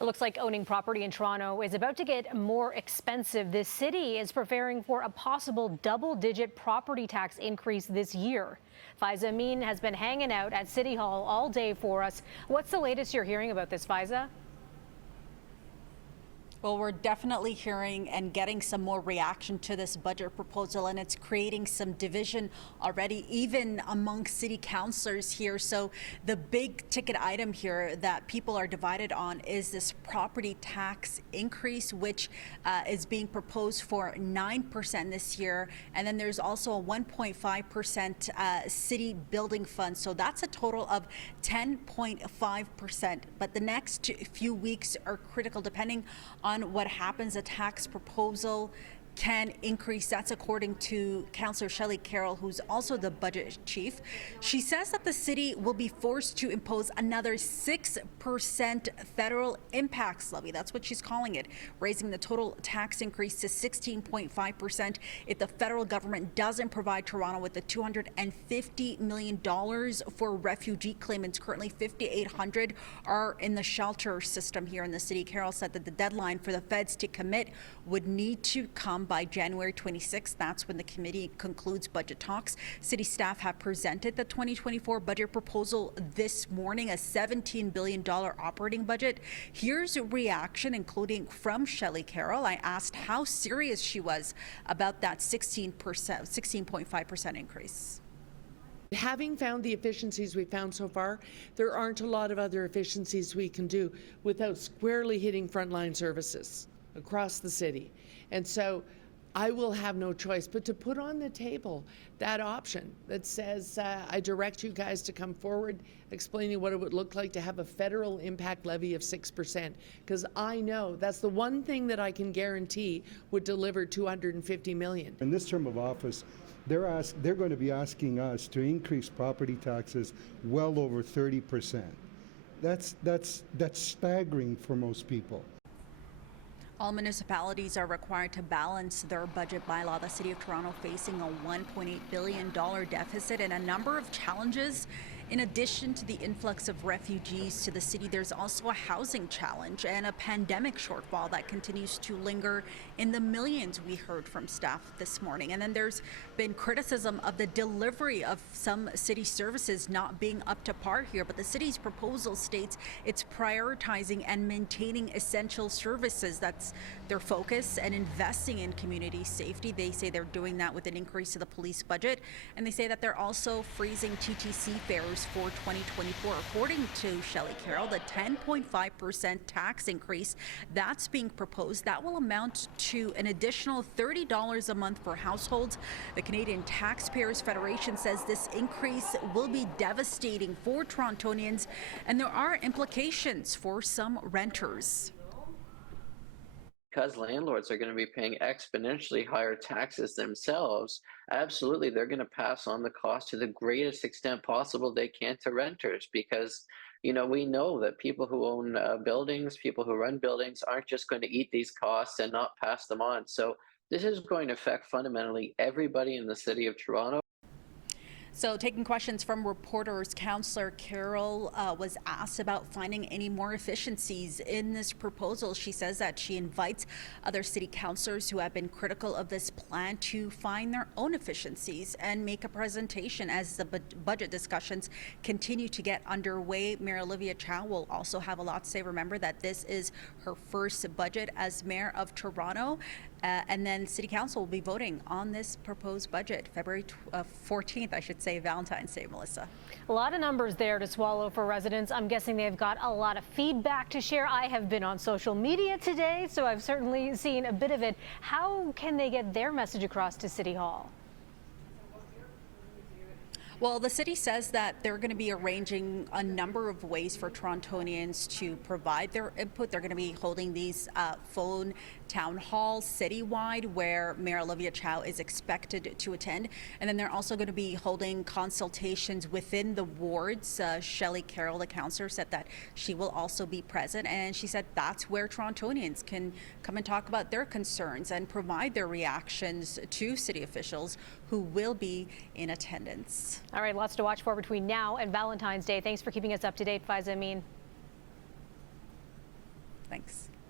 It looks like owning property in Toronto is about to get more expensive. This city is preparing for a possible double-digit property tax increase this year. Faiza Amin has been hanging out at City Hall all day for us. What's the latest you're hearing about this, Faiza? Well, we're definitely hearing and getting some more reaction to this budget proposal, and it's creating some division already, even among city councillors here. So the big ticket item here that people are divided on is this property tax increase, which is being proposed for 9% this year. And then there's also a 1.5% city building fund. So that's a total of 10.5%. But the next few weeks are critical depending on what happens. A tax proposal can increase. That's according to Councillor Shelley Carroll, who's also the budget chief. She says that the city will be forced to impose another 6% federal impacts levy. That's what she's calling it, raising the total tax increase to 16.5% if the federal government doesn't provide Toronto with the $250 million for refugee claimants. Currently, 5,800 are in the shelter system here in the city. Carroll said that the deadline for the feds to commit would need to come by January 26th. That's when the committee concludes budget talks. City staff have presented the 2024 budget proposal this morning, a $17 billion operating budget. Here's a reaction, including from Shelley Carroll. I asked how serious she was about that 16.5% increase. Having found the efficiencies we found so far, there aren't a lot of other efficiencies we can do without squarely hitting frontline services across the city. And so I will have no choice but to put on the table that option that says I direct you guys to come forward explaining what it would look like to have a federal impact levy of 6%, because I know that's the one thing that I can guarantee would deliver $250 million. In this term of office, they're going to be asking us to increase property taxes well over 30%. That's staggering for most people. All municipalities are required to balance their budget by law. The City of Toronto facing a $1.8 billion deficit and a number of challenges. In addition to the influx of refugees to the city, there's also a housing challenge and a pandemic shortfall that continues to linger in the millions, we heard from staff this morning. And then there's been criticism of the delivery of some city services not being up to par here. But the city's proposal states it's prioritizing and maintaining essential services. That's their focus, and investing in community safety. They say they're doing that with an increase to the police budget. And they say that they're also freezing TTC fares for 2024. According to Shelley Carroll, the 10.5% tax increase that's being proposed, that will amount to an additional $30 a month for households. The Canadian Taxpayers Federation says this increase will be devastating for Torontonians, and there are implications for some renters. Because landlords are going to be paying exponentially higher taxes themselves, absolutely, they're going to pass on the cost to the greatest extent possible they can to renters, because, you know, we know that people who own buildings, people who run buildings aren't just going to eat these costs and not pass them on. So this is going to affect fundamentally everybody in the city of Toronto. So taking questions from reporters, Councillor Carroll was asked about finding any more efficiencies in this proposal. She says that she invites other city councillors who have been critical of this plan to find their own efficiencies and make a presentation as the budget discussions continue to get underway. Mayor Olivia Chow will also have a lot to say. Remember that this is her first budget as Mayor of Toronto. And then City Council will be voting on this proposed budget February 14th, I should say, Valentine's Day, Melissa. A lot of numbers there to swallow for residents. I'm guessing they've got a lot of feedback to share. I have been on social media today, so I've certainly seen a bit of it. How can they get their message across to City Hall? Well, the city says that they're going to be arranging a number of ways for Torontonians to provide their input. They're going to be holding these phone town halls citywide where Mayor Olivia Chow is expected to attend. And then they're also going to be holding consultations within the wards. Shelley Carroll, the councillor, said that she will also be present. And she said that's where Torontonians can come and talk about their concerns and provide their reactions to city officials who will be in attendance. All right, lots to watch for between now and Valentine's Day. Thanks for keeping us up to date, Faiza Amin.